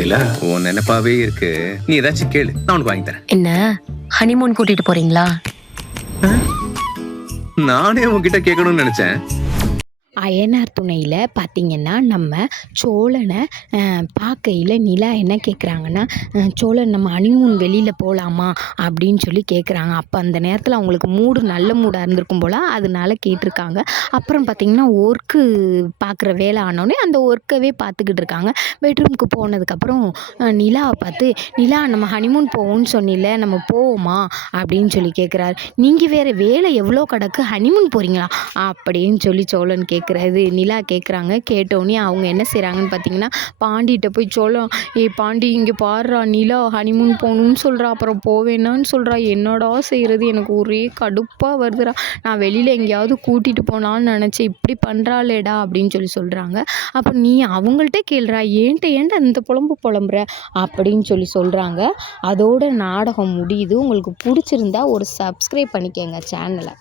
நிலா உன் நினைப்பாவே இருக்கு. நீ ஏதாச்சும் கேளு, நான் உனக்கு வாங்கி தரேன். என்ன ஹனிமூன் கூட்டிட்டு போறீங்களா? நானே உன்கிட்ட கேட்கணும்னு நினைச்சேன். அயனார் துணையில் பார்த்திங்கன்னா நம்ம சோழனை பார்க்கையில் நிலா என்ன கேட்குறாங்கன்னா, சோழன் நம்ம ஹனிமூன் வெளியில் போகலாமா அப்படின்னு சொல்லி கேட்குறாங்க. அப்போ அந்த நேரத்தில் அவங்களுக்கு மூடு நல்ல மூடாக இருந்திருக்கும் போல், அதனால கேட்டிருக்காங்க. அப்புறம் பார்த்திங்கன்னா ஒர்க்கு பார்க்குற வேலை ஆனோடனே அந்த ஒர்க்கவே பார்த்துக்கிட்டு இருக்காங்க. பெட்ரூமுக்கு போனதுக்கப்புறம் நிலாவை பார்த்து, நிலா நம்ம ஹனிமூன் போவோம்னு சொன்னில, நம்ம போவோமா அப்படின்னு சொல்லி கேட்குறாரு. நீங்கள் வேறு வேலை எவ்வளோ கிடக்கு, ஹனிமூன் போகிறீங்களா அப்படின்னு சொல்லி சோழன் கேட்குறாரு. நிலா கேட்குறாங்க. கேட்டோடனே அவங்க என்ன செய்கிறாங்கன்னு பார்த்தீங்கன்னா, பாண்டிகிட்ட போய் சோழன், பாண்டி இங்கே பாடுறா, நிலா ஹனிமூன் போகணும்னு சொல்கிறா, அப்புறம் போவேனான்னு சொல்கிறா, என்னடா செய்கிறது, எனக்கு ஒரே கடுப்பாக வருதுடா, நான் வெளியில் எங்கேயாவது கூட்டிகிட்டு போனான்னு நினச்சேன், இப்படி பண்ணுறாளேடா அப்படின்னு சொல்லி சொல்கிறாங்க. அப்போ நீ அவங்கள்ட்ட கேளுடா, ஏன்ட்ட அந்த புலம்புற அப்படின்னு சொல்லி சொல்கிறாங்க. அதோட நாடகம் முடியுது. உங்களுக்கு பிடிச்சிருந்தா ஒரு சப்ஸ்கிரைப் பண்ணிக்கங்க சேனலை.